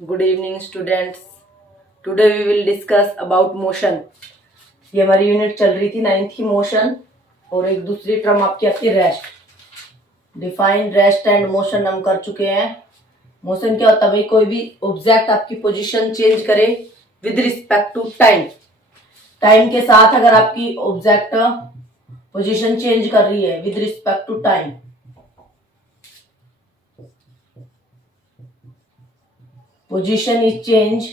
Good evening students. Today we will discuss about motion. ये हमारी unit चल रही थी 9th की मोशन, और एक दूसरी टर्म आपकी आती है rest. Define rest and motion हम कर चुके हैं। मोशन क्या होता है भाई? कोई भी ऑब्जेक्ट आपकी पोजीशन चेंज करे with respect to time. Time के साथ अगर आपकी ऑब्जेक्ट पोजीशन चेंज कर रही है with respect to time, position is change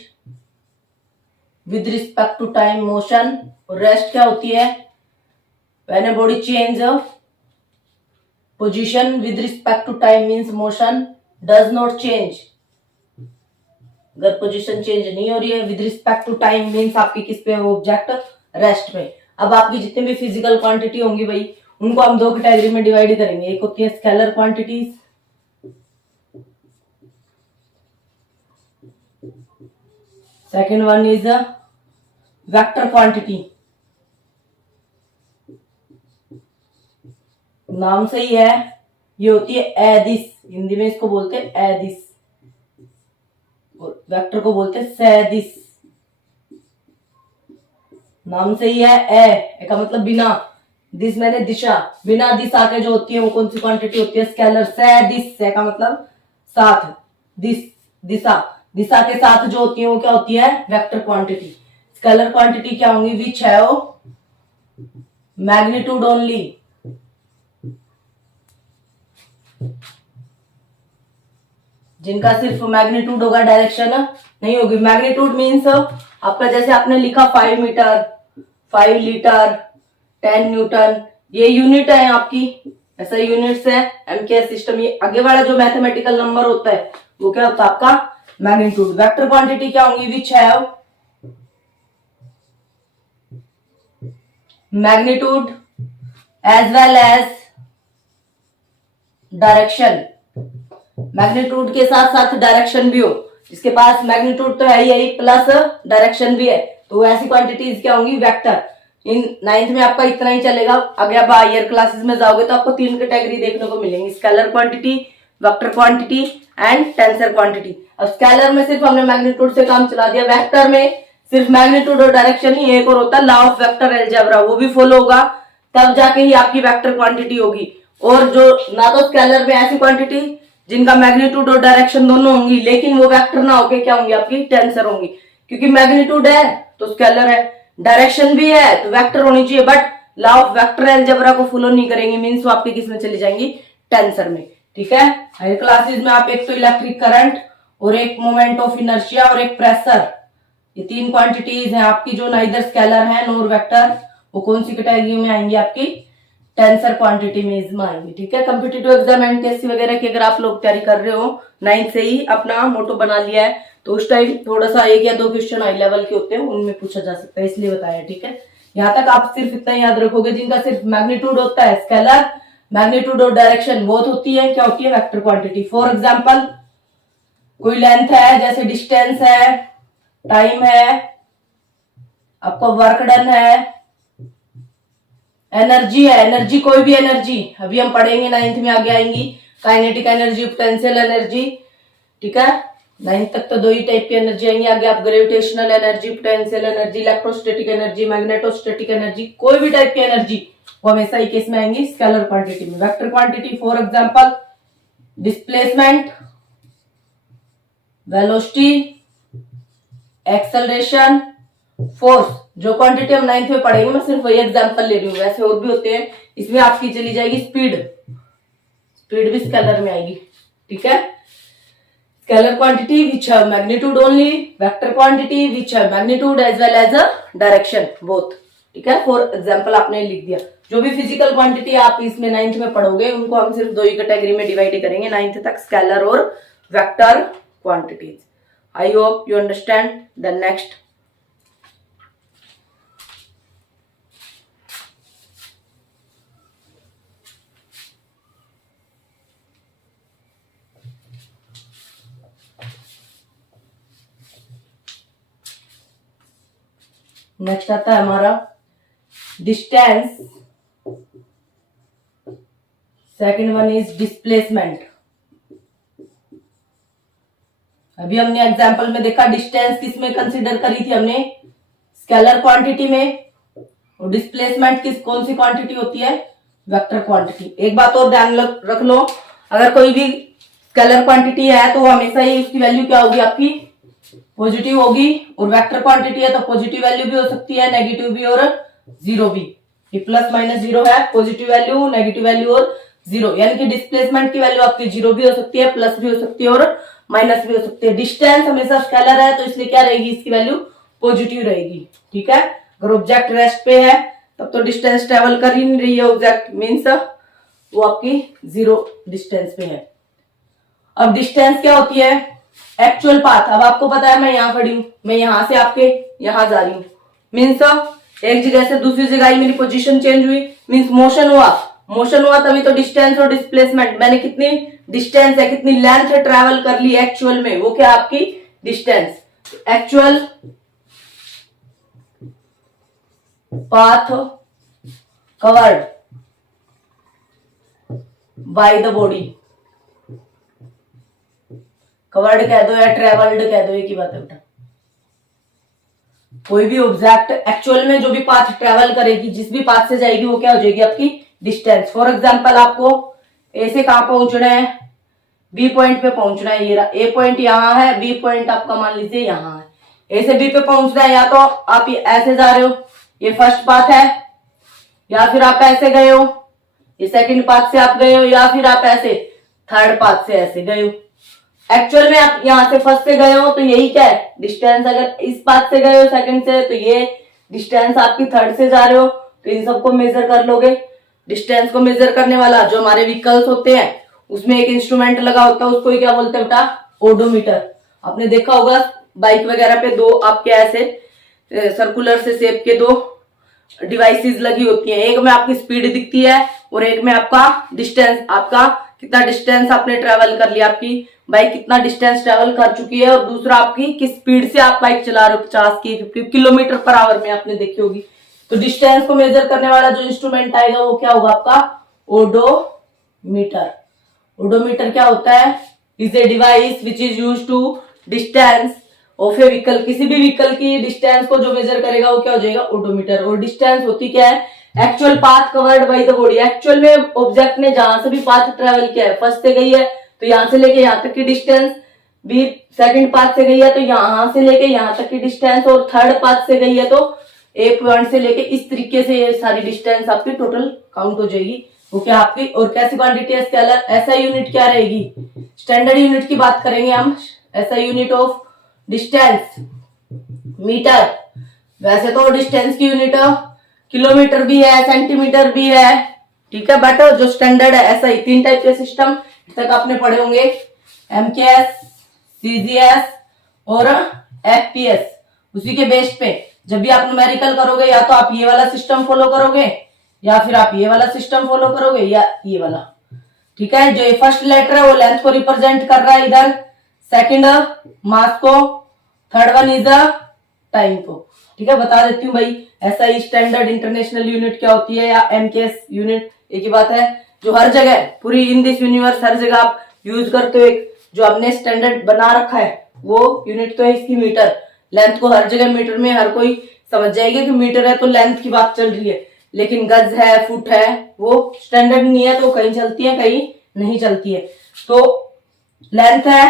with respect to time motion. और रेस्ट क्या होती है? When a body change position with respect to time means motion does not change. अगर पोजीशन चेंज नहीं हो रही है with respect to time means आपकी किस पे? ऑब्जेक्ट रेस्ट में। अब आपकी जितने भी फिजिकल क्वांटिटी होंगी भाई, उनको हम दो कैटेगरी में डिवाइड करेंगे। एक होती है scalar quantities, second one is vector quantity. नाम सही है, ये होती है एदिस। हिंदी में इसको बोलते हैं एदिस, और वेक्टर को बोलते हैं सैदिस। नाम सही है। ए का मतलब बिना, दिस मैंने दिशा, बिना दिशा के जो होती है वो कौन सी क्वांटिटी होती है? स्केलर। सैदिस, से का मतलब साथ, दिस दिशा, दिशा के साथ जो होती है वो क्या होती है? Vector quantity. स्केलर क्वांटिटी क्या होंगी? विच है मैग्नीट्यूड ओनली, जिनका सिर्फ मैग्नीट्यूड होगा, डायरेक्शन नहीं होगी। मैग्नीट्यूड मींस आपका जैसे आपने लिखा 5 मीटर, 5 लीटर, 10 न्यूटन, ये यूनिट है आपकी, ऐसा यूनिट्स है। एमकेएस सिस्टम, ये आगे वाला जो मैथमेटिकल नंबर होता है वो क्या होता है? आपका मैग्नीट्यूड। वेक्टर क्वांटिटी क्या होंगी? विच है magnitude as well as direction. Magnitude के साथ साथ डायरेक्शन भी हो, जिसके पास मैग्नीट्यूड तो है ही प्लस डायरेक्शन भी है, तो ऐसी क्वांटिटीज क्या होंगी? वेक्टर। इन 9th में आपका इतना ही चलेगा। अगर आप हायर क्लासेस में जाओगे तो आपको 3 कैटेगरी देखने को मिलेंगी: scalar quantity, vector quantity and tensor quantity. अब स्केलर में सिर्फ हमने मैग्नीट्यूड से काम चला दिया, वेक्टर में सिर्फ मैग्नीट्यूड और डायरेक्शन ही। एक और होता है लॉ ऑफ वेक्टर एलजेब्रा, वो भी फॉलो होगा, तब जाके ही आपकी वेक्टर क्वांटिटी होगी। और जो ना तो स्केलर में ऐसी क्वांटिटी जिनका मैग्नीट्यूड और डायरेक्शन दोनों होंगी, लेकिन वो वेक्टर ना होके क्या होंगी? आपकी टेंसर होंगी। क्योंकि मैग्नीट्यूड है तो स्केलर है, डायरेक्शन भी है तो वेक्टर होनी चाहिए, but law of vector algebra को फॉलो नहीं करेंगे, मींस वो आपकी किस में चली जाएंगी? टेंसर में। ठीक है। हायर क्लासेस में आप एक तो इलेक्ट्रिक करंट, और एक मोमेंट ऑफ इनर्शिया, और एक प्रेशर, ये 3 क्वांटिटीज हैं आपकी जो नाइदर स्केलर है नोर वेक्टर। वो कौन सी कैटेगरी में आएंगी? आपकी टेंसर क्वांटिटी में इसमें आएंगी। ठीक है। कॉम्पिटिटिव एग्जाम एमपीएससी वगैरह की अगर आप लोग तैयारी कर रहे हो, 9th से ही अपना मोटो बना लिया है, तो उस टाइम थोड़ा सा 1 या 2 क्वेश्चन हाई लेवल के होते हैं, उनमें पूछा जा सकता है, इसलिए बताया। ठीक है। यहाँ तक आप सिर्फ इतना याद रखोगे, जिनका सिर्फ मैग्नीट्यूड होता है स्केलर, मैग्नीट्यूड और डायरेक्शन बोथ होती है, क्या होती है? Vector quantity. फॉर एग्जाम्पल, कोई लेंथ है, जैसे डिस्टेंस है, टाइम है, आपका वर्क डन है, एनर्जी है, एनर्जी कोई भी एनर्जी, अभी हम पढ़ेंगे 9th में, आगे आएंगी, काइनेटिक एनर्जी, पोटेंशियल एनर्जी। ठीक है। 9th तक तो 2 ही टाइप की एनर्जी आएंगी, आगे आप gravitational energy, potential energy, electrostatic energy, magnetostatic energy, कोई भी टाइप की एनर्जी वो हमेशा ही केस में आएंगी स्केलर क्वांटिटी में। Vector quantity, for example, displacement, velocity, acceleration, force. जो क्वांटिटी हम 9th में पढ़ेंगे, मैं सिर्फ वही एग्जांपल ले रही हूँ, वैसे और भी होते हैं। इसमें आपकी चली जाएगी स्पीड, स्पीड भी स्केलर में आएगी। ठीक है। Scalar quantity which have magnitude only, vector quantity which have magnitude as well as a direction both. ठीक है। फॉर एग्जांपल आपने लिख दिया। जो भी फिजिकल क्वांटिटी आप इसमें 9th में पढ़ोगे, उनको हम सिर्फ 2 ही कैटेगरी में डिवाइड करेंगे 9th तक, स्केलर और vector quantities. I hope you understand. The next, next आता है हमारा distance, second one is displacement. अभी हमने एग्जाम्पल में देखा डिस्टेंस किस में कंसिडर करी थी हमने, स्केलर क्वांटिटी में, और डिस्प्लेसमेंट कौन सी क्वांटिटी होती है, वेक्टर क्वांटिटी। एक बात और ध्यान रख लो, अगर कोई भी स्केलर क्वांटिटी है तो हमेशा ही उसकी वैल्यू क्या होगी, आपकी पॉजिटिव होगी, और वेक्टर क्वांटिटी है तो पॉजिटिव वैल्यू भी हो सकती है, नेगेटिव भी और जीरो भी। ये प्लस माइनस जीरो है, पॉजिटिव वैल्यू, नेगेटिव वैल्यू और जीरो, यानी कि डिस्प्लेसमेंट की वैल्यू आपकी जीरो भी हो सकती है, प्लस भी हो सकती है और माइनस भी हो सकती है। डिस्टेंस हमेशा स्केलर है तो इसलिए क्या रहेगी, इसकी वैल्यू पॉजिटिव रहेगी। ठीक है, अगर ऑब्जेक्ट रेस्ट पे है तब तो डिस्टेंस ट्रेवल कर ही नहीं रही है ऑब्जेक्ट, मीन्स वो आपकी जीरो डिस्टेंस पे है। अब डिस्टेंस क्या होती है, एक्चुअल पाथ। अब आपको पता है मैं यहाँ खड़ी हूँ, मैं यहाँ से आपके यहाँ जा रही हूँ, मीन्स एक जगह से दूसरी जगह आई, मेरी पोजीशन चेंज हुई, मीन्स मोशन हुआ। मोशन हुआ तभी तो डिस्टेंस और डिस्प्लेसमेंट, मैंने कितनी डिस्टेंस है, कितनी लेंथ है ट्रेवल कर ली एक्चुअल में, वो क्या आपकी distance. Actual path covered by the body, covered कह दो या ट्रेवल्ड कह दो, एक ही बात है बेटा। कोई भी ऑब्जेक्ट एक्चुअल में जो भी पाथ ट्रेवल करेगी, जिस भी पाथ से जाएगी, वो क्या हो जाएगी, आपकी डिस्टेंस। फॉर एग्जांपल आपको ए से कहां पहुंचना है, बी पॉइंट पे पहुंचना है, ये ए पॉइंट यहाँ है, बी पॉइंट आपका मान लीजिए यहाँ है। ए से बी पे पहुंचना है, या तो आप ऐसे जा रहे हो, ये फर्स्ट पाथ है, या फिर आप ऐसे गए हो, ये सेकंड पाथ से आप गए हो, या फिर आप ऐसे थर्ड पाथ से ऐसे गए हो। एक्चुअल में आप यहाँ से फर्स्ट से गए हो तो यही क्या है, डिस्टेंस। अगर इस पाथ से गए हो सेकंड से तो ये डिस्टेंस, आपकी थर्ड से जा रहे हो तो इन सबको मेजर कर लोगे। डिस्टेंस को मेजर करने वाला जो हमारे व्हीकल्स होते हैं उसमें एक इंस्ट्रूमेंट लगा होता है, उसको ही क्या बोलते हैं बेटा, ओडोमीटर। आपने देखा होगा बाइक वगैरह पे दो आपके ऐसे सर्कुलर से शेप के दो डिवाइसेस लगी होती हैं, एक में आपकी स्पीड दिखती है और एक में आपका डिस्टेंस, आपका कितना डिस्टेंस आपने ट्रेवल कर लिया, आपकी बाइक कितना डिस्टेंस ट्रेवल कर चुकी है, और दूसरा आपकी किस स्पीड से आप बाइक चला रहे हो, 50 की 50 किलोमीटर पर आवर में आपने देखी होगी। तो डिस्टेंस को मेजर करने वाला जो इंस्ट्रूमेंट आएगा वो क्या होगा, आपका ओडोमीटर। ओडोमीटर क्या होता है, is a device which is used to distance of a vehicle. किसी भी व्हीकल की डिस्टेंस को जो मेजर करेगा वो क्या हो जाएगा, ओडोमीटर। और डिस्टेंस होती क्या है, actual path covered by the body. Actual में ऑब्जेक्ट ने जहां से भी पाथ ट्रेवल किया है, फर्स्ट से गई है तो यहां से लेके यहां तक की डिस्टेंस, भी सेकंड पाथ से गई है तो यहां से लेके यहां तक की डिस्टेंस, और थर्ड पाथ से गई है तो ए पॉइंट से लेके इस तरीके से ये सारी डिस्टेंस आपकी टोटल काउंट हो जाएगी। वो क्या आपकी, और कैसी क्वांटिटी है, स्केलर। ऐसा यूनिट क्या रहेगी, स्टैंडर्ड यूनिट की बात करेंगे हम। ऐसा यूनिट ऑफ डिस्टेंस मीटर। वैसे तो डिस्टेंस की यूनिट किलोमीटर भी है, सेंटीमीटर भी है, ठीक है, बट जो स्टैंडर्ड है ऐसा ही 3 टाइप के सिस्टम तक आपने पढ़े होंगे, एमकेएस, सीजीएस और एफपीएस। उसी के बेस पे जब भी आप न्यूमेरिकल करोगे, या तो आप ये वाला सिस्टम फॉलो करोगे, या फिर आप ये वाला सिस्टम फॉलो करोगे, या ये वाला। ठीक है, जो ये फर्स्ट लेटर है वो लेंथ को रिप्रेजेंट कर रहा है इधर, सेकंड मास को, थर्ड वन इज टाइम को। ठीक है, बता देती हूँ भाई, ऐसा ही स्टैंडर्ड इंटरनेशनल यूनिट क्या होती है, या एमकेएस यूनिट, एक ही बात है, जो हर जगह पूरी इन दिस यूनिवर्स हर जगह आप यूज करते हो। एक जो हमने स्टैंडर्ड बना रखा है वो यूनिट तो है इसकी मीटर। लेंथ को हर जगह मीटर में हर कोई समझ जाएगा कि मीटर है तो लेंथ की बात चल रही है, लेकिन गज है, फुट है, वो स्टैंडर्ड नहीं है तो कहीं चलती है कहीं नहीं चलती है। तो लेंथ है,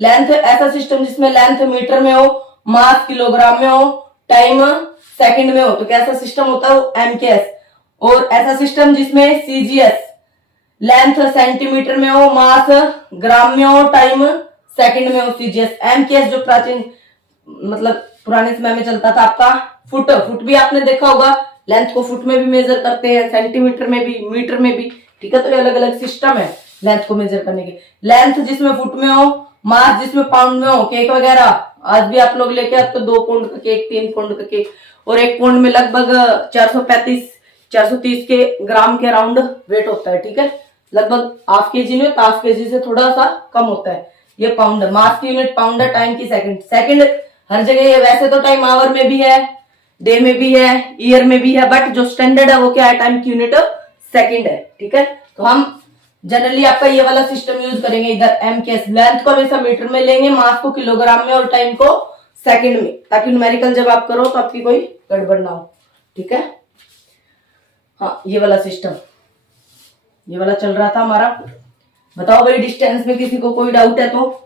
लेंथ ऐसा सिस्टम जिसमें लेंथ मीटर में हो, मास किलोग्राम में हो, टाइम सेकंड में हो, तो कैसा सिस्टम होता है वो एमकेएस। और ऐसा सिस्टम जिसमें सीजीएस, लेंथ सेंटीमीटर में हो, मास ग्राम में हो, टाइम सेकंड में हो, सीजीएस। एमकेएस जो प्राचीन मतलब पुराने समय में चलता था आपका फुट। फुट भी आपने देखा होगा, लेंथ को फुट में भी मेजर करते हैं, सेंटीमीटर में भी, मीटर में भी। ठीक है, तो ये अलग अलग सिस्टम है लेंथ को मेजर करने के। लेंथ जिसमें फुट में हो, मास जिसमें पाउंड में हो, केक वगैरह आज भी आप लोग लेके आते, 2 पाउंड का केक, 3 पाउंड का केक, और 1 पाउंड में लगभग 430 के ग्राम के अराउंड वेट होता है। ठीक है, लगभग हाफ केजी में, हाफ केजी से थोड़ा सा कम होता है। ये पाउंड है, मास की यूनिट पाउंड है, टाइम की सेकंड। सेकंड हर जगह है, वैसे तो टाइम आवर में भी है, डे में भी है, ईयर में भी है, बट जो स्टैंडर्ड है वो क्या है, टाइम की यूनिट सेकंड है। ठीक है, तो हम जनरली आपका ये वाला सिस्टम यूज करेंगे। इधर एम के एस, लेंथ को हमेशा मीटर में लेंगे, मास को किलोग्राम में और टाइम को सेकंड में, ताकि न्यूमेरिकल जब आप करो तो आपकी कोई गड़बड़ ना हो। ठीक है, हाँ ये वाला सिस्टम, ये वाला चल रहा था हमारा। बताओ भाई डिस्टेंस में किसी को कोई डाउट है तो?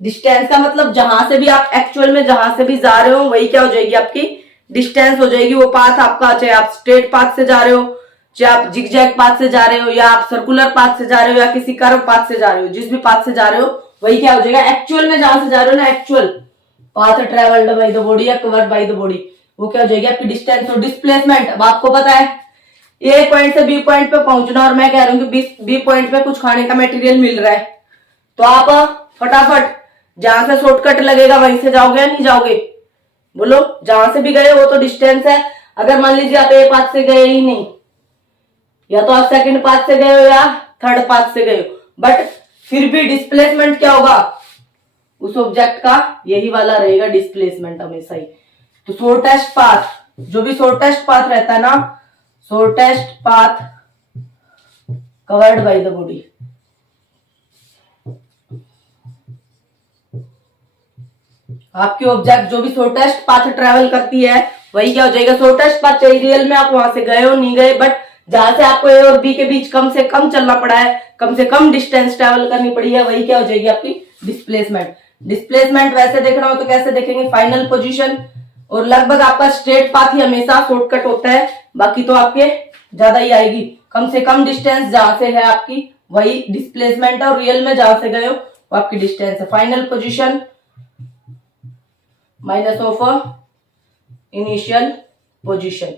डिस्टेंस का मतलब जहां से भी आप एक्चुअल में जहां से भी जा रहे हो वही क्या हो जाएगी आपकी डिस्टेंस हो जाएगी। वो पाथ आपका, चाहे आप स्ट्रेट पाथ से जा रहे हो, चाहे आप जिगजैग पाथ से जा रहे हो, या आप सर्कुलर पाथ से जा रहे हो, या किसी कर्व पाथ से जा रहे हो, जिस भी पाथ से जा रहे हो वही क्या हो जाएगा एक्चुअल में जहां से जा रहे हो ना, actual path travelled by the body या कवर्ड बाय द बॉडी, वो क्या हो जाएगी आपकी डिस्टेंस। और डिस्प्लेसमेंट, अब आपको पता है ए पॉइंट से बी पॉइंट पे पहुंचना, और मैं कह रहा हूँ कि बी पॉइंट पे कुछ खाने का मटेरियल मिल रहा है, तो आप फटाफट जहां से शॉर्टकट लगेगा वहीं से जाओगे या नहीं जाओगे? बोलो, जहां से भी गए वो तो डिस्टेंस है। अगर मान लीजिए आप ए पाथ से गए ही नहीं, या तो आप सेकंड पाथ से गए हो या थर्ड पाथ से गए हो, बट फिर भी डिस्प्लेसमेंट क्या होगा उस ऑब्जेक्ट का? यही वाला रहेगा डिस्प्लेसमेंट हमेशा ही। तो शॉर्टेस्ट पाथ, जो भी शॉर्टेस्ट पाथ रहता है ना, shortest path covered by the body, आपकी ऑब्जेक्ट जो भी शॉर्टेस्ट पाथ ट्रेवल करती है वही क्या हो जाएगा शॉर्टेस्ट पाथ। चाहिए रियल में आप वहां से गए हो नहीं गए, बट जहां से आपको ए और बी के बीच कम से कम चलना पड़ा है, कम से कम डिस्टेंस ट्रेवल करनी पड़ी है, वही क्या हो जाएगी आपकी डिस्प्लेसमेंट। डिस्प्लेसमेंट वैसे देखना हो तो कैसे देखेंगे? फाइनल पोजीशन, और लगभग आपका स्ट्रेट पाथ ही हमेशा शॉर्टकट होता है, बाकी तो आपके ज्यादा ही आएगी। कम से कम डिस्टेंस जहां से है आपकी वही डिस्प्लेसमेंट है, और रियल में जहां से गए हो वो आपकी डिस्टेंस है। Final position minus of initial position,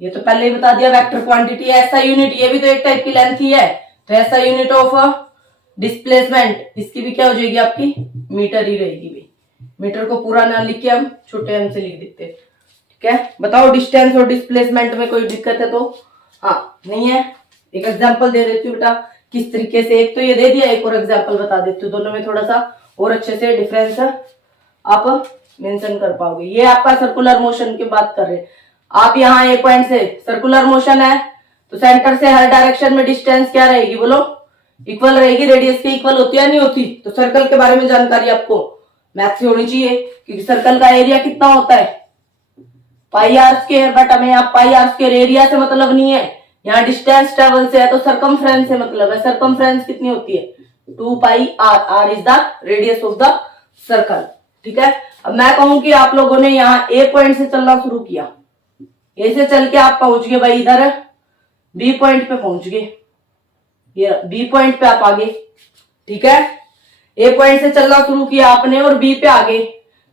ये तो पहले ही बता दिया। वेक्टर क्वांटिटी ऐसा यूनिट, ये भी तो एक टाइप की लेंथ ही है, तो ऐसा यूनिट ऑफ डिस्प्लेसमेंट, इसकी भी क्या हो जाएगी आपकी मीटर ही रहेगी भाई। मीटर को पूरा ना लिख के हम छोटे एम से लिख देते हैं। ठीक है, बताओ डिस्टेंस और डिस्प्लेसमेंट में कोई दिक्कत है तो? हाँ नहीं है। एक एग्जांपल दे देती हूँ बेटा किस तरीके से, एक तो ये दे दिया, एक और एग्जांपल बता देती हूँ, दोनों में थोड़ा सा और अच्छे से डिफरेंस आप मेंशन कर पाओगे। ये आपका सर्कुलर मोशन की बात कर रहे हैं आप, यहाँ ए पॉइंट से सर्कुलर मोशन है, तो सेंटर से हर डायरेक्शन में डिस्टेंस क्या रहेगी बोलो? इक्वल रहेगी, रेडियस के इक्वल होती है नहीं होती? तो सर्कल के बारे में जानकारी आपको मैथ से होनी चाहिए, क्योंकि सर्कल का एरिया कितना होता है पाई आर स्क्वायर, बट हमें यहाँ पाई आर स्क्वायर एरिया से मतलब नहीं है, यहाँ डिस्टेंस ट्रेवल से है, तो सरकमफ्रेंस से मतलब है। सरकमफ्रेंस कितनी होती है? 2 pi R, R is the radius of the circle. ठीक है, अब मैं कहूं कि आप लोगों ने यहाँ ए पॉइंट से चलना शुरू किया, ए से चल के आप पहुंच गए भाई इधर बी पॉइंट पे पहुंच गए, ये बी पॉइंट पे आप आगे। ठीक है, ए पॉइंट से चलना शुरू किया आपने और बी पे आगे,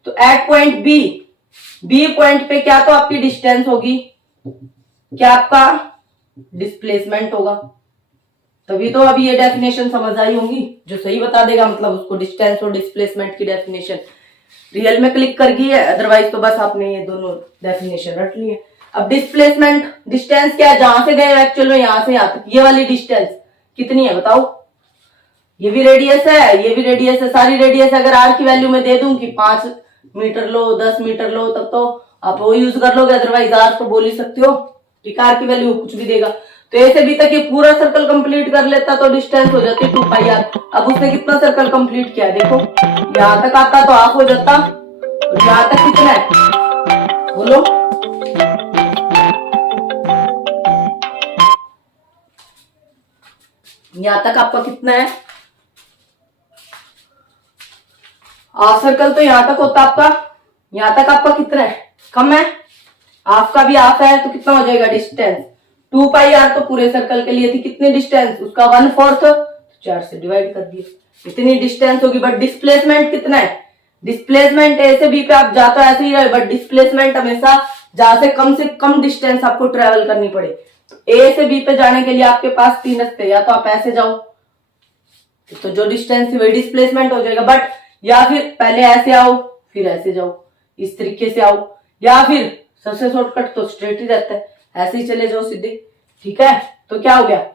तो at point B, B point पे क्या तो आपकी डिस्टेंस होगी, क्या आपका डिस्प्लेसमेंट होगा। तभी तो अभी ये डेफिनेशन समझ आई होंगी, जो सही बता देगा मतलब उसको डिस्टेंस और डिस्प्लेसमेंट की डेफिनेशन रियल में क्लिक कर गई है, अदरवाइज तो बस आपने ये दोनों डेफिनेशन रट लिए। अब डिस्प्लेसमेंट, डिस्टेंस क्या है? जहां से गए एक्चुअल में यहाँ से यहाँ तक, ये वाली डिस्टेंस कितनी है बताओ? ये भी रेडियस है, ये भी रेडियस है, सारी रेडियस अगर आर की वैल्यू में दे दूं कि 5 मीटर लो 10 मीटर लो, तब तो आप वो यूज कर लोगे, अदरवाइज आर तो बोल ही सकते हो कि आर की वैल्यू कुछ भी देगा। तो ऐसे भी तक ये पूरा सर्कल कंप्लीट कर लेता तो डिस्टेंस हो जाती 2 पाई आर। अब उसने कितना सर्कल कंप्लीट किया देखो, यहाँ तक आता तो हाफ हो जाता, और यहाँ तक कितना है बोलो? यहाँ तक आपका कितना है? हाफ सर्कल तो यहाँ तक होता आपका, यहाँ तक आपका कितना है? कम है, हाफ का भी हाफ है, तो कितना हो जाएगा डिस्टेंस? 2 पाई आर तो पूरे सर्कल के लिए थी, कितनी डिस्टेंस? उसका 1/4, 4 से डिवाइड कर दिया, इतनी डिस्टेंस होगी। बट डिस्प्लेसमेंट कितना है? डिस्प्लेसमेंट ए से बी पे आप जाते ऐसे ही रहे, बट डिस्प्लेसमेंट हमेशा जहां से कम डिस्टेंस आपको ट्रेवल करनी पड़े। तो ए से बी पे जाने के लिए आपके पास 3 रास्ते, या तो आप ऐसे जाओ तो जो डिस्टेंस वही डिस्प्लेसमेंट हो जाएगा, बट या फिर पहले ऐसे आओ फिर ऐसे जाओ, इस तरीके से आओ, या फिर सबसे शॉर्टकट तो स्ट्रेट ही रहता है, ऐसे ही चले जाओ सीधे। ठीक है, तो क्या हो गया?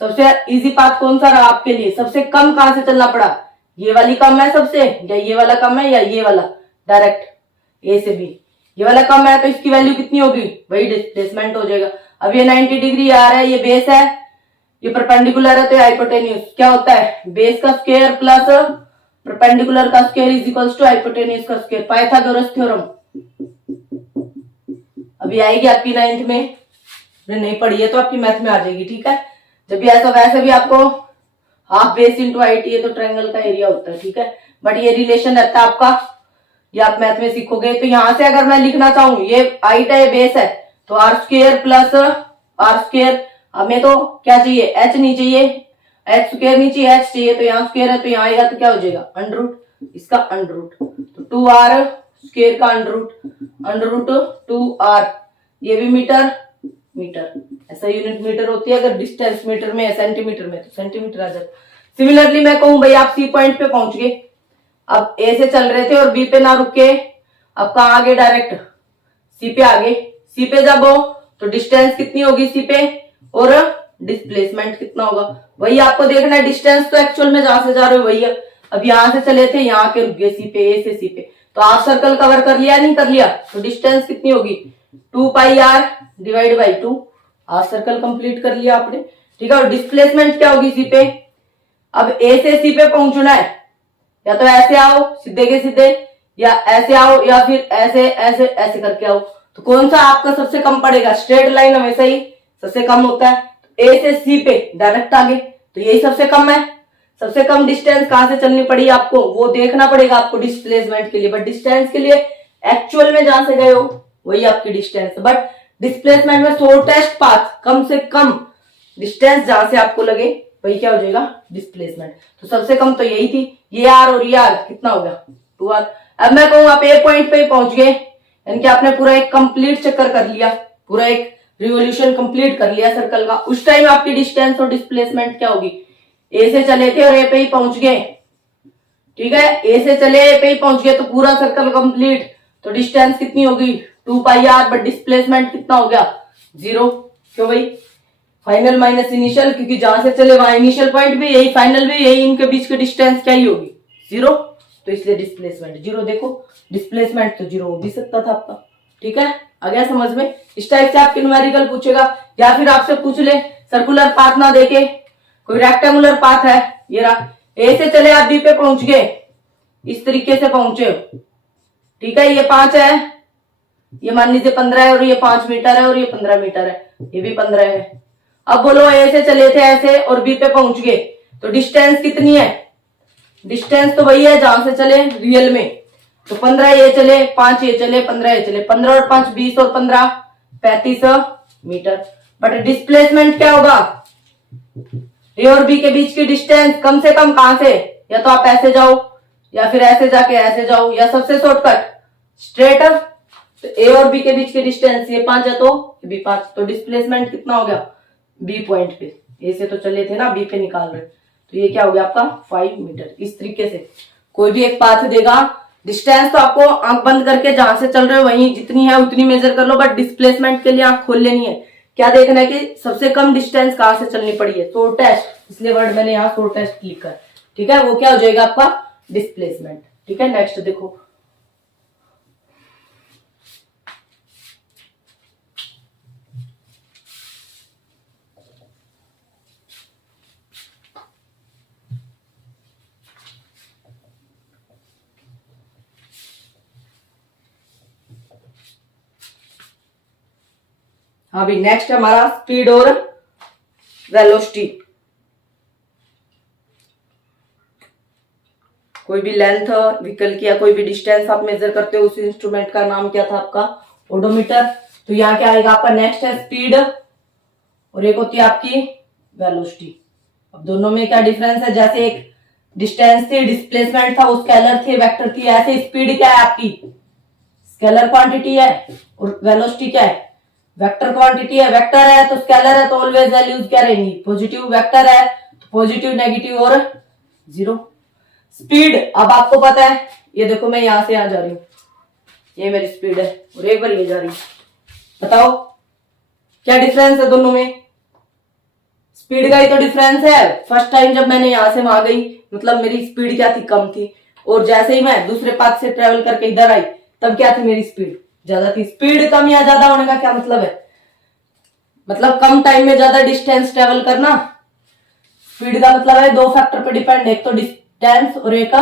सबसे इजी पाथ कौन सा रहा आपके लिए? सबसे कम कहां से चलना पड़ा? ये वाली कम है सबसे, या ये वाला कम है, या ये वाला डायरेक्ट ए से बी, ये वाला कम है, तो इसकी वैल्यू कितनी होगी? वही डिस्प्लेसमेंट हो जाएगा। अब ये 90 डिग्री आ रहा है, ये बेस है, ये परपेंडिकुलर है तो हाइपोटेन्यूज क्या होता है, बेस का स्क्वायर प्लस परपेंडिकुलर का square is equals to hypotenuse का स्क्वायर, पाइथागोरस थ्योरम। अभी आएगी आपकी 9th में, नहीं पढ़ी है तो आपकी मैथ में आ जाएगी, ठीक है। जब भी ऐसा वैसे भी आपको हाफ बेस इंटू हाइट, ये तो ट्रायंगल का एरिया होता है, ठीक है, बट ये रिलेशन रहता है आपका, ये आप मैथ में सीखोगे। तो यहां से अगर मैं लिखना चाहूं, ये हाइट है, बेस है, तो R square plus R square, हमें तो क्या चाहिए, एच नहीं चाहिए, एच स्क्वायर नहीं चाहिए, एच चाहिए, तो यहाँ स्क्वायर है तो यहाँ आएगा तो क्या हो जाएगा, अंडर रूट, इसका अंडर रूट, तो 2r स्क्वायर का अंडर रूट 2r, ये भी मीटर मीटर, ऐसा यूनिट मीटर होती है, अगर डिस्टेंस मीटर में है, सेंटीमीटर में तो सेंटीमीटर आ जाता। सिमिलरली मैं कहूं भाई आप सी पॉइंट पे पहुंच गए, अब ए से चल रहे थे और बी पे ना रुक के अब कहां आगे, डायरेक्ट सी पे आगे। सी पे जब हो तो डिस्टेंस कितनी होगी सी पे, और डिस्प्लेसमेंट कितना होगा, वही आपको देखना है। डिस्टेंस तो एक्चुअल में जहां से जा रहे हो वही है, अब यहां से चले थे, यहाँ के रुक गए सी पे, ए से सी पे, तो हाफ सर्कल कवर कर लिया, नहीं कर लिया, तो डिस्टेंस कितनी होगी 2πr divide by 2, half circle complete कर लिया आपने, ठीक है। और डिस्प्लेसमेंट क्या होगी सी पे, अब ए से सी पे पहुंचना है, या तो ऐसे आओ सीधे के सीधे, या ऐसे आओ, या फिर ऐसे ऐसे ऐसे करके आओ, तो कौन सा आपका सबसे कम पड़ेगा, स्ट्रेट लाइन हमेशा ही सबसे कम होता है, तो ए से सी पे डायरेक्ट आगे, तो यही सबसे कम है। सबसे कम डिस्टेंस कहां से चलनी पड़ी आपको, वो देखना पड़ेगा आपको डिस्प्लेसमेंट के लिए, बट डिस्टेंस के लिए एक्चुअल में जहां से गए हो वही आपकी डिस्टेंस, बट डिस्प्लेसमेंट में शॉर्टेस्ट पाथ, कम से कम डिस्टेंस जहां से आपको लगे वही क्या हो जाएगा, डिस्प्लेसमेंट। तो सबसे कम तो यही थी, ये आर और ये आर कितना हो गया 2r। अब मैं कहूँ आप ए पॉइंट पे पहुंच गए, यानी कि आपने पूरा एक कंप्लीट चक्कर कर लिया, पूरा एक रिवोल्यूशन कंप्लीट कर लिया सर्कल का, उस टाइम आपकी डिस्टेंस और डिस्प्लेसमेंट क्या होगी, ए से चले थे और ए पे ही पहुंच गए, ठीक है, ए से चले ए पे ही पहुंच गए, तो पूरा सर्कल कंप्लीट, तो डिस्टेंस कितनी होगी 2πr, बट डिस्प्लेसमेंट कितना हो गया 0, क्यों भाई, फाइनल माइनस इनिशियल, क्योंकि जहां से चले वहां इनिशियल पॉइंट भी यही, फाइनल भी यही, इनके बीच की डिस्टेंस क्या ही होगी 0, तो इसलिए डिस्प्लेसमेंट 0। देखो डिस्प्लेसमेंट तो 0 हो भी सकता था आपका, ठीक है, आ गया समझ में। इस टाइप से आपके न्यूमेरिकल पूछेगा, या फिर आपसे पूछ ले सर्कुलर पाथ ना देके कोई रेक्टेंगुलर पाथ है, ये रहा, ए से चले आप बी पे पहुंच गए, इस तरीके से पहुंचे, ठीक है, ये 5 है, ये मान लीजिए 15 है, और ये 5 मीटर है, और ये 15 मीटर है, ये भी 15 है। अब बोलो ए से चले थे ऐसे और बी पे पहुंच गए, तो डिस्टेंस कितनी है, डिस्टेंस तो वही है जहां से चले रियल में, तो 15 ये चले, 5 ये चले, 15 ये चले, 15 और 5 20 और 15 35 मीटर। बट डिस्प्लेसमेंट क्या होगा, ए और बी के बीच की डिस्टेंस कम से कम कहां से, या तो आप ऐसे जाओ, या फिर ऐसे जाके ऐसे जाओ, या सबसे शॉर्टकट स्ट्रेट अप, तो ए और बी के बीच की डिस्टेंस ये 5 है तो बी 5, तो डिस्प्लेसमेंट कितना हो गया बी पॉइंट पे, ए से तो चले थे ना, बी पे निकाल रहे, तो ये क्या हो गया आपका 5 मीटर। इस तरीके से कोई भी एक पाथ देगा, डिस्टेंस तो आपको आंख बंद करके जहां से चल रहे हो वहीं जितनी है उतनी मेजर कर लो, बट डिस्प्लेसमेंट के लिए आंख खोल लेनी है, क्या देखना है कि सबसे कम डिस्टेंस कहां से चलनी पड़ी है, शॉर्टेस्ट, इसलिए वर्ड मैंने यहाँ शॉर्टेस्ट लिखा है, ठीक है, वो क्या हो जाएगा आपका डिस्प्लेसमेंट, ठीक है। नेक्स्ट देखो, हाँ भाई नेक्स्ट हमारा स्पीड और वेलोसिटी। कोई भी लेंथ व्हीकल की या कोई भी डिस्टेंस आप मेजर करते हो, उस इंस्ट्रूमेंट का नाम क्या था आपका ओडोमीटर। तो यहाँ क्या आएगा आपका, नेक्स्ट है स्पीड और एक होती है आपकी वेलोसिटी। अब दोनों में क्या डिफरेंस है, जैसे एक डिस्टेंस थी, डिस्प्लेसमेंट था, वो स्केलर थी, वेक्टर थी, ऐसे स्पीड क्या है आपकी स्केलर क्वांटिटी है, और वेलोसिटी क्या है वेक्टर क्वांटिटी है। वेक्टर है तो स्केलर है तो ऑलवेज वैल्यूज क्या रहेंगी पॉजिटिव, वेक्टर है तो पॉजिटिव, नेगेटिव और 0। स्पीड अब आपको पता है, ये देखो मैं यहां से यहां जा रही हूं, ये मेरी स्पीड है, और एक बार ये जा रही है, बताओ क्या डिफरेंस है दोनों में, स्पीड का ही तो डिफरेंस है। फर्स्ट टाइम जब मैंने यहां से वहां गई, मतलब मेरी स्पीड क्या थी, कम थी, और जैसे ही मैं दूसरे पाथ से ट्रेवल करके इधर आई तब क्या थी, मेरी स्पीड ज्यादा थी। स्पीड कम या ज्यादा होने का क्या मतलब है, मतलब कम टाइम में ज्यादा डिस्टेंस ट्रेवल करना, स्पीड का मतलब है दो फैक्टर पे डिपेंड, एक तो डिस्टेंस और एक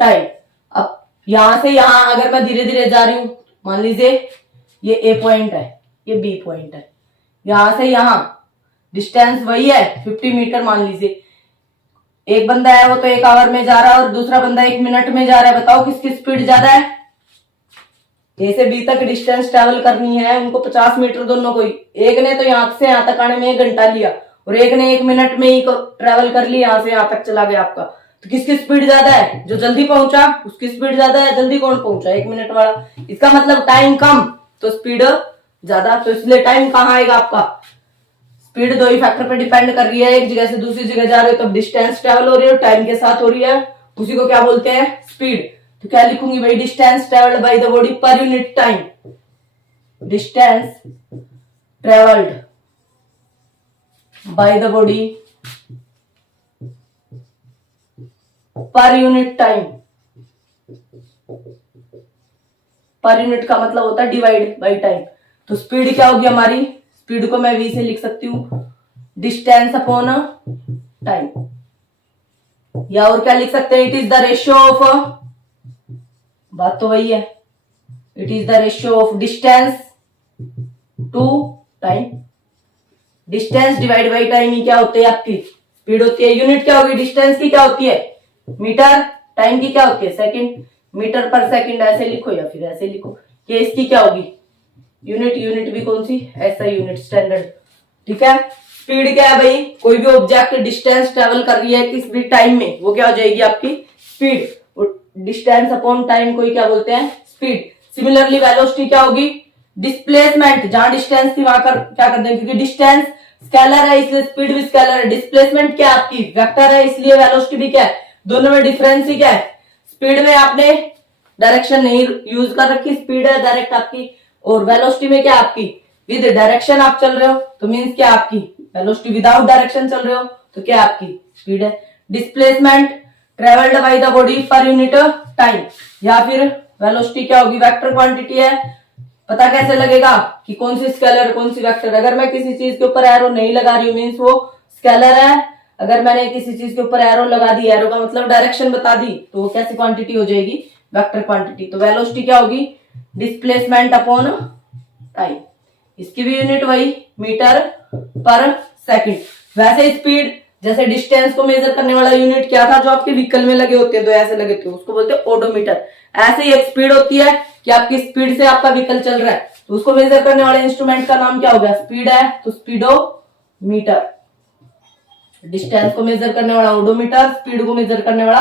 टाइम। अब यहां से यहां अगर मैं धीरे धीरे जा रही हूं, मान लीजिए ये ए पॉइंट है, ये बी पॉइंट है, यहां से यहां डिस्टेंस वही है 50 मीटर मान लीजिए। एक बंदा है वो तो 1 आवर में जा रहा है और दूसरा बंदा 1 मिनट में जा रहा है, बताओ किसकी स्पीड ज्यादा है? ए से बी तक डिस्टेंस ट्रेवल करनी है उनको 50 मीटर दोनों को ही। एक ने तो यहां से यहां तक आने में 1 घंटा लिया और एक ने 1 मिनट में ही ट्रेवल कर लिया, यहां से यहां तक चला गया आपका। तो किसकी स्पीड ज्यादा है? जो जल्दी पहुंचा उसकी स्पीड ज्यादा है। जल्दी कौन पहुंचा? 1 मिनट वाला। इसका मतलब टाइम कम तो स्पीड ज्यादा, तो इसलिए टाइम कहाँ आएगा आपका? स्पीड दो ही फैक्टर पे डिपेंड कर रही है, एक जगह से दूसरी जगह जा रहे हो तब डिस्टेंस ट्रेवल हो रही है, टाइम के साथ हो रही है, उसी को क्या बोलते हैं? स्पीड। तो क्या लिखूंगी भाई? Distance travelled by the body per unit time. Distance travelled by the body per unit time. Per unit का मतलब होता है डिवाइड बाय टाइम। तो स्पीड क्या होगी हमारी? स्पीड को मैं v से लिख सकती हूं डिस्टेंस अपॉन टाइम, या और क्या लिख सकते हैं? It is the ratio of, बात तो वही है, it is the ratio of distance to time. Distance divide by time ही क्या होती है? आपकी स्पीड होती है। यूनिट क्या होगी डिस्टेंस की? क्या होती है? मीटर। टाइम की क्या होती है? सेकंड। मीटर पर सेकंड ऐसे लिखो या फिर ऐसे लिखो। ये इसकी क्या होगी? यूनिट। यूनिट भी कौन सी? ऐसा यूनिट स्टैंडर्ड। ठीक है। स्पीड क्या है भाई? कोई भी ऑब्जेक्ट डिस्टेंस ट्रेवल कर रही है किस भी टाइम में, वो क्या हो जाएगी आपकी? स्पीड। और डिस्टेंस अपॉन टाइम को ही क्या बोलते हैं? स्पीड। सिमिलरली वेलोसिटी क्या होगी? डिस्प्लेसमेंट। जहां डिस्टेंस थी वहां क्या कर देंगे, क्योंकि डिस्टेंस स्केलर है इसलिए स्पीड भी स्केलर है। डिस्प्लेसमेंट क्या आपकी? वेक्टर है इसलिए वेलोसिटी भी क्या है? दोनों में डिफरेंस ही क्या है? स्पीड में आपने डायरेक्शन नहीं यूज कर रखी, स्पीड है डायरेक्ट आपकी। और वेलोसिटी में क्या आपकी? विद डायरेक्शन आप चल रहे हो तो मींस क्या आपकी? वेलोसिटी। विदाउट डायरेक्शन चल रहे हो तो क्या आपकी? स्पीड है। Displacement travelled by the body per unit time, या फिर वेलोसिटी क्या होगी? वेक्टर क्वांटिटी है। पता कैसे लगेगा कि कौन सी स्केलर कौन सी वेक्टर? अगर मैं किसी चीज के ऊपर एरो नहीं लगा रही हूँ मीन्स वो स्केलर है। अगर मैंने किसी चीज के ऊपर एरो लगा दी, एरो का मतलब डायरेक्शन बता दी, तो वो कैसी क्वांटिटी हो जाएगी? Vector quantity. तो वेलोसिटी क्या होगी? Displacement upon time. इसकी भी यूनिट वही, मीटर पर सेकंड। वैसे स्पीड, जैसे डिस्टेंस को मेजर करने वाला यूनिट क्या था जो आपके व्हीकल में लगे होते हैं, दो ऐसे लगे थे, उसको बोलते हैं ओडोमीटर। ऐसे ही एक स्पीड होती है कि आपकी स्पीड से आपका व्हीकल चल रहा है, तो उसको मेजर करने वाले इंस्ट्रूमेंट का नाम क्या हो गया? स्पीड है तो स्पीडोमीटर। डिस्टेंस को मेजर करने वाला ओडोमीटर, स्पीड को मेजर करने वाला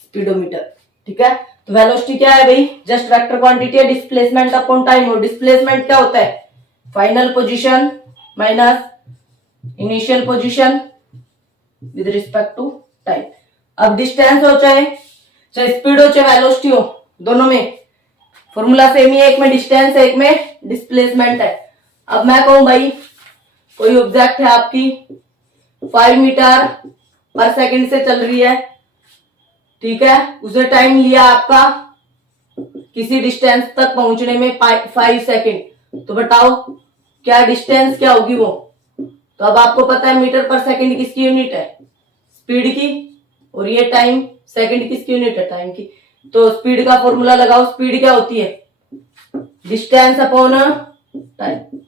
स्पीडोमीटर। ठीक है। तो वेलोसिटी क्या है भाई? जस्ट वेक्टर क्वांटिटी है। Displacement upon time. और डिस्प्लेसमेंट क्या होता है? Final position minus initial position with respect to time. अब डिस्टेंस हो चाहे स्पीड हो चाहे वेलोसिटी हो, दोनों में फॉर्मूला सेम ही है, एक में डिस्टेंस है एक में डिस्प्लेसमेंट है। अब मैं कहूं भाई कोई ऑब्जेक्ट है आपकी 5 मीटर पर सेकंड से चल रही है, ठीक है, उसे टाइम लिया आपका किसी डिस्टेंस तक पहुंचने में 5 सेकंड, तो बताओ क्या डिस्टेंस क्या होगी वो? तो अब आपको पता है मीटर पर सेकंड किसकी यूनिट है? स्पीड की। और ये टाइम सेकंड किसकी यूनिट है? टाइम की। तो स्पीड का फॉर्मूला लगाओ। स्पीड क्या होती है? Distance upon time.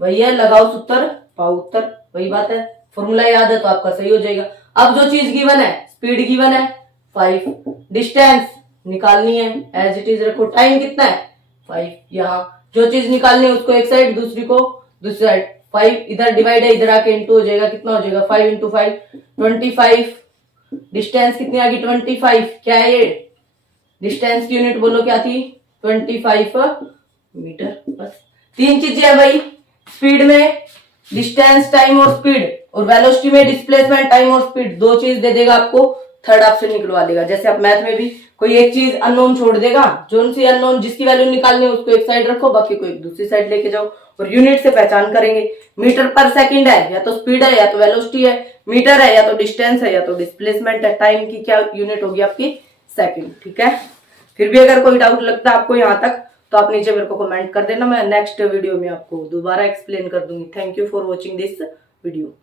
वही है, लगाओ सूत्र पाओ उत्तर, वही बात है। फॉर्मूला याद है तो आपका सही हो जाएगा। अब जो चीज गिवन है, स्पीड गिवन है 5, डिस्टेंस निकालनी है एज इट इज रखो, टाइम कितना है 5। यहाँ जो चीज निकालनी है उसको एक साइड, दूसरी को दूसरी साइड। 5 इधर डिवाइड है, इधर आके इंटू हो जाएगा, कितना हो जाएगा 5 इंटू 5 25। डिस्टेंस कितनी आ गई 25। क्या है ये? डिस्टेंस की यूनिट बोलो क्या थी? 25 मीटर। बस 3 चीजें है भाई स्पीड में, डिस्टेंस, टाइम और स्पीड। और वेलोसिटी में डिस्प्लेसमेंट, टाइम और स्पीड। 2 चीज दे देगा आपको, थर्ड ऑप्शन निकलवा देगा। जैसे आप मैथ में भी कोई एक चीज अननोन छोड़ देगा, जो सी अननोन जिसकी वैल्यू निकालनी है उसको एक साइड रखो, बाकी को एक दूसरी साइड लेके जाओ और यूनिट से पहचान करेंगे। मीटर पर सेकंड है या तो स्पीड है या तो वेलोसिटी है, मीटर है या तो डिस्टेंस है या तो डिस्प्लेसमेंट है, टाइम की क्या यूनिट होगी आपकी? सेकंड। ठीक है। फिर भी अगर कोई डाउट लगता है आपको यहाँ तक तो आप नीचे मेरे को कमेंट कर देना, मैं नेक्स्ट वीडियो में आपको दोबारा एक्सप्लेन कर दूंगी। Thank you for watching this video.